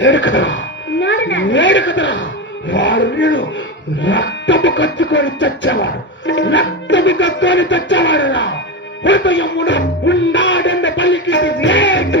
లేడు కదరా లేడు కదరా వాడు నేను రక్తము కత్తుకొని తెచ్చేవాడు. రక్తము కత్తుకొని తెచ్చేవాడు రా హృదయమున. ఉన్నాడన్న పలికి లేడు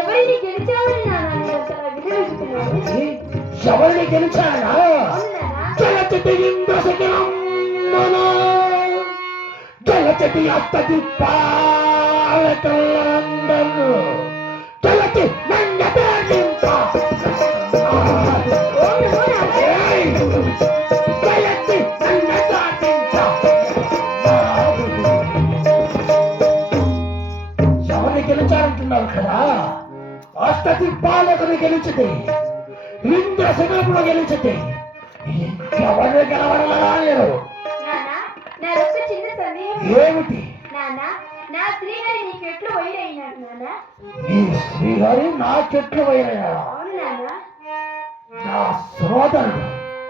ఎవరిని గెలిచావని నాన్న నేను చాలా మనో ఎవరిని గెలిచాడా అవును నాన్న జలచటి ఇంద్రశకరమ్మన జలచటి అత్తది పాలకలందను జలచి నన్న ఎవరిని గెలిచారంటున్నారు కదా? పాలకుని గెలిచితే ఇంద్ర శిఖరమును గెలిచితే ఎవరిని గెలవడలా నాన్న నా శ్రీహరి నీకు ఎట్లు వైరైనాడు నాన్న? శ్రీహరి నా చెట్లు వైరయ్యాడు అవును నాన్న. నా సోదరుడు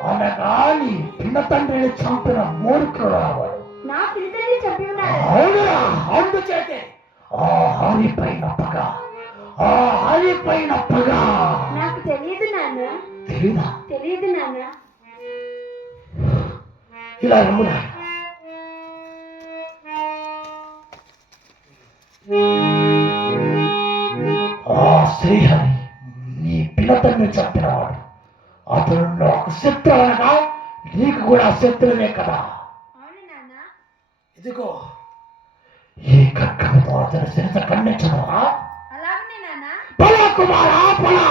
అనగా నీ పిన్న తండ్రిని చంపిన మూర్ఖుడు రావాడు. నా పిల్లల్ని చంపి ఉన్నాడు. అవునురా అందుచేతే ఆ హరి పైన పగ. ఆ హరి పైన పగ. నాకు తెలియదు నాన్న. తెలీదా? తెలియదు నాన్న. ఇలా రమ్మురా ఆ శ్రీహరి నీ పిల్లతల్ని చంపినవాడు. అతను నాకు శత్రువు అనగా నీకు కూడా శత్రువే కదా. ఇదిగో. ఈ కక్కలతో అతని శిరస ఖండించడమా అలాగనే నాన్న. పలా కుమారా పలా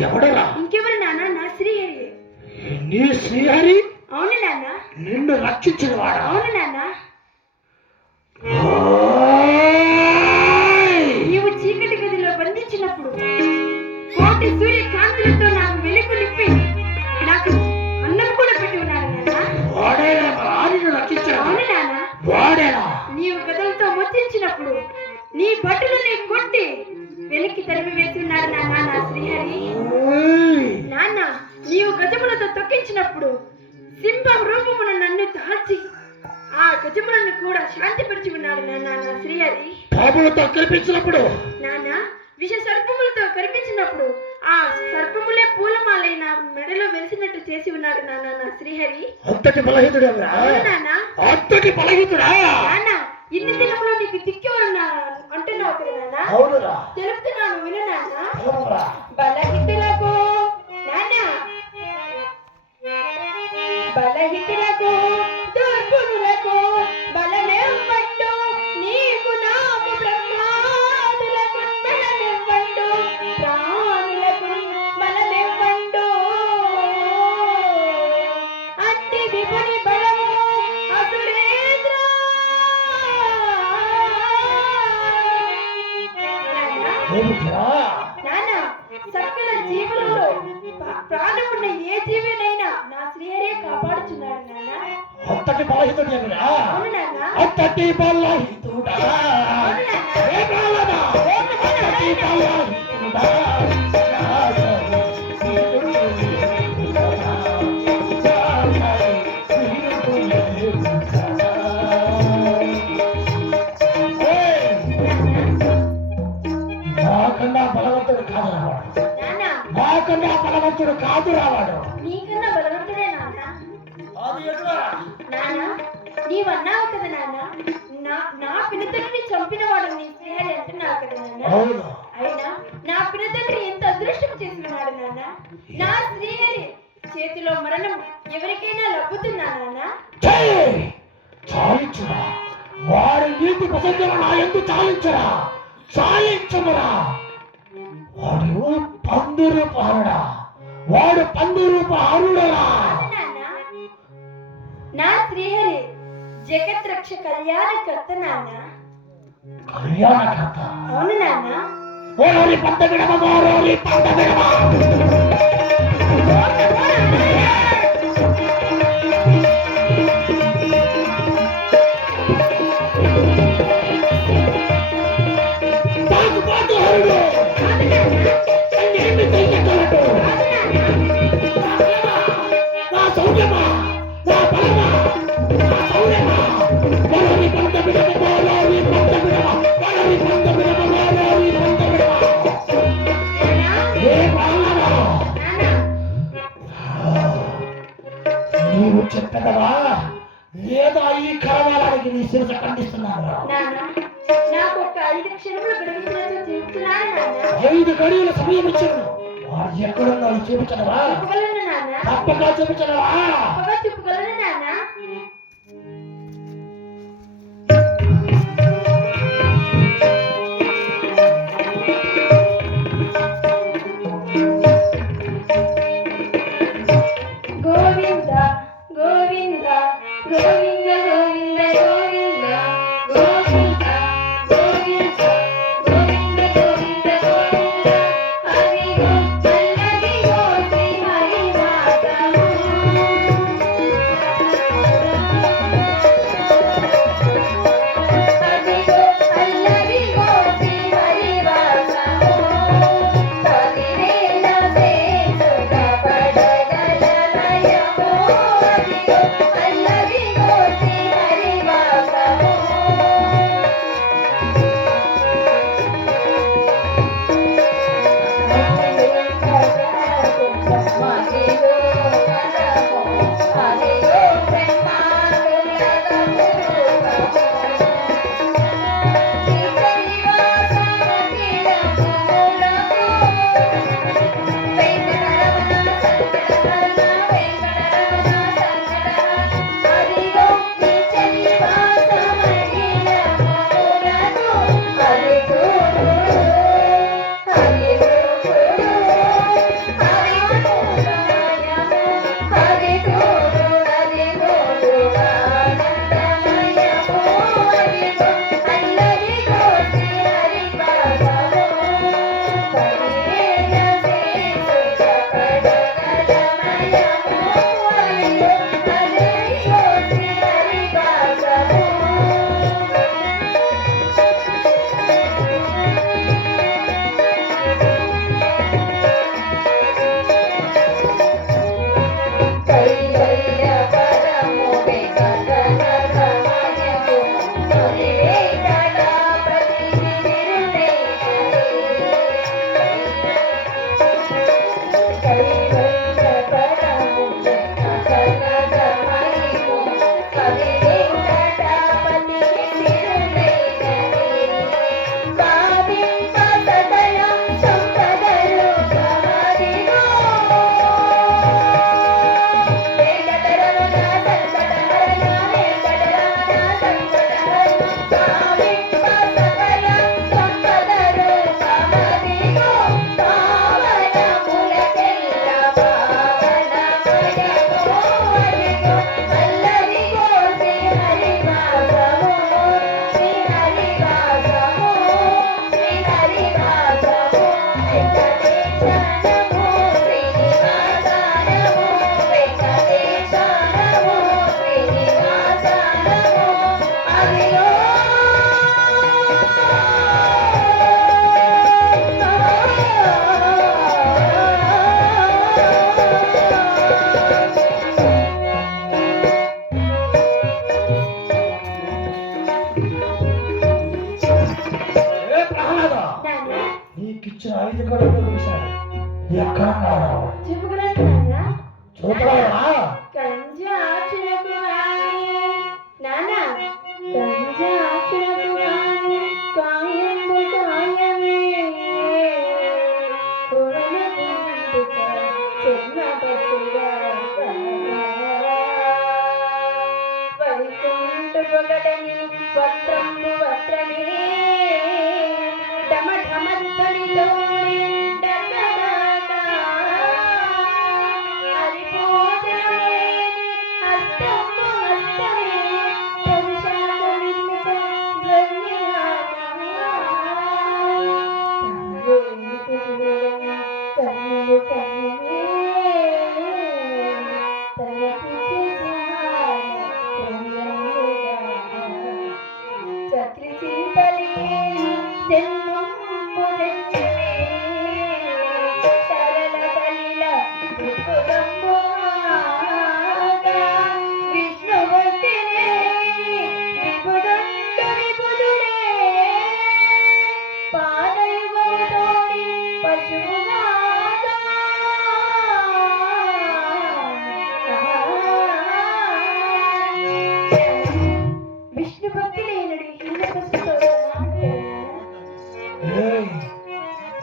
ఎవడరా ఇంకెవరు నాన్న? నా శ్రీహరి. నీ శ్రీహరి? అవును నాన్న. నిన్ను రక్షించిన వాడా అవును నాన్న! నీవు చీకటి గదిలో బంధించినప్పుడు కోటి సూర్య కాంతులతో నాకు వెలుగు నిప్పి. నాకు అన్నం కూడా పెట్టి రక్షించాడు? అవును నాన్న. నీవు గదలతో ముద్రించినప్పుడు నీ భటులని కొట్టి వెనక్కి తరిమి వేస్తున్నాడు నాన్న. నాన్న నీవు గజములతో తొక్కించినప్పుడు సింహం రూపమున నన్ను దాల్చి ఆ గజములను కూడా శాంతిపరిచి ఉన్నాడు నాన్న నా శ్రీహరి పాములతో కనిపించినప్పుడు నాన్న విష సర్పములతో కనిపించినప్పుడు ఆ సర్పములే పూలమాలై నా మెడలో వెలిసినట్టు చేసి ఉన్నాడు నాన్న నా శ్రీహరి అంతటి బలహీతుడెవరా అవును నాన్న. అంతటి బలహీతుడా నాన్న ఇన్ని దినములో నీకు దిక్కెవరు నా అంటున్నావు కదా నాన్న అవునురా. తెలుపుతున్నాను విను నాన్న అవునురా. బలహితులకు నాన్న. బలహితులకు కాపాడుచున్నాడు నాన్న. అవును అంతటి బలహీతుడా అవును నాన్న. ఏ బాలనా? అంతటి బలహీతుడా! నాకన్నా బలవంతుడు కాదు రావాడు. నాకన్నా బలవంతుడు కాదు రావాడు. కదా నాన్న? నా నా పినతండ్రిని చంపిన వాడు నీ శ్రీహరి అంటున్నావు కదా నాన్న? అవును. అయినా నా పినతండ్రి ఎంత అదృష్టం చేస్తున్నాడు నాన్న? నా శ్రీహరి చేతిలో మరణం ఎవరికైనా లబ్బుతుందా నాన్న! చాలించురా. వారి నీతి ప్రసంగం నా ఎందు చాలించురా. చాలించమురా. వాడు పందు రూపారుడా వాడు పందు రూపారుడరా కాదు నాన్న. నా శ్రీహరి జగత్ రక్ష కళ్యాణకర్త? నాన్న. కళ్యాణకర్త అవును నాన్న ఓరోరి పంట విడమ ఓరోరి పంట విడమ పెద్దవా? లేదా ఈ కరవాలానికి నీ శిరస ఖండిస్తున్నాను ఐదు గడియల సమయం ఇచ్చాను. వారు ఎక్కడున్నారో చూపించడవా తప్పగా చూపించడవా Thank you.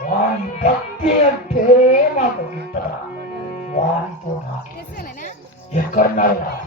వారి భక్తి అంటే మాకు వారితో ఎక్కడున్నారు?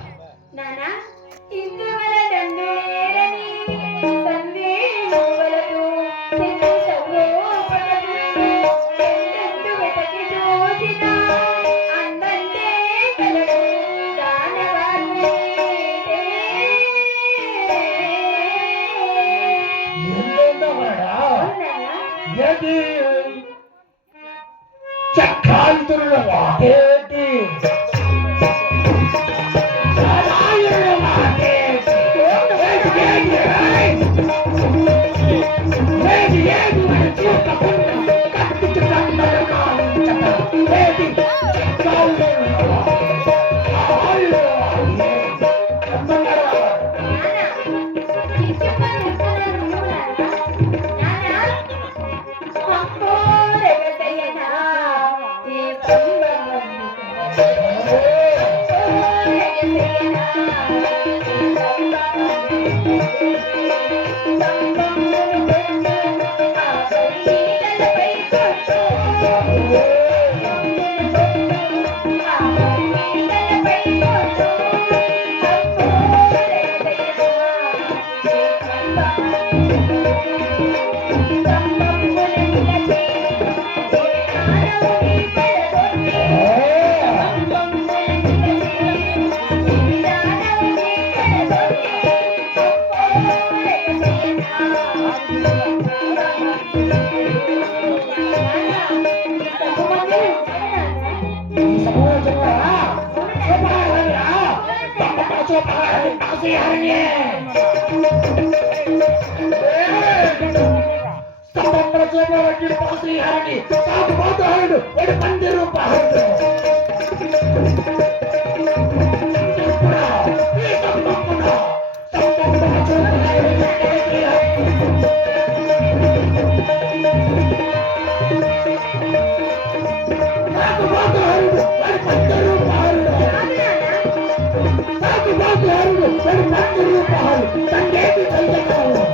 ಉತ್ತರ ಕನ್ನಡ ಪಾತ್ರಿ ಹಾಕಿ ಸಾಕು ಮಾತು ಹರಡು ಎರಡು ಮಂದಿ ರೂಪಾಯಿ ಹರಡು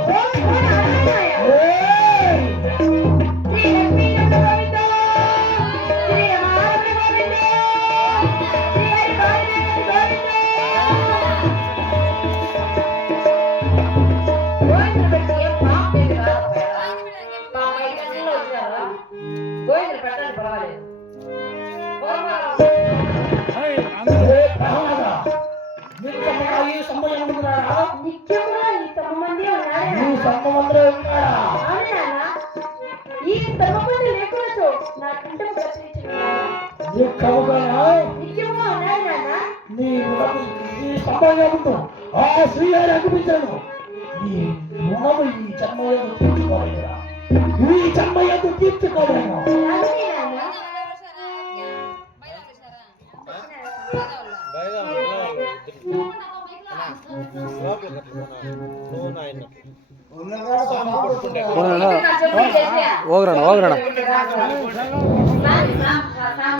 Thank you. నా కంటూ బ్రతికించు నిత్యము అన్నాడు ஓகுறாண்ணா ஓகுறாண்ணா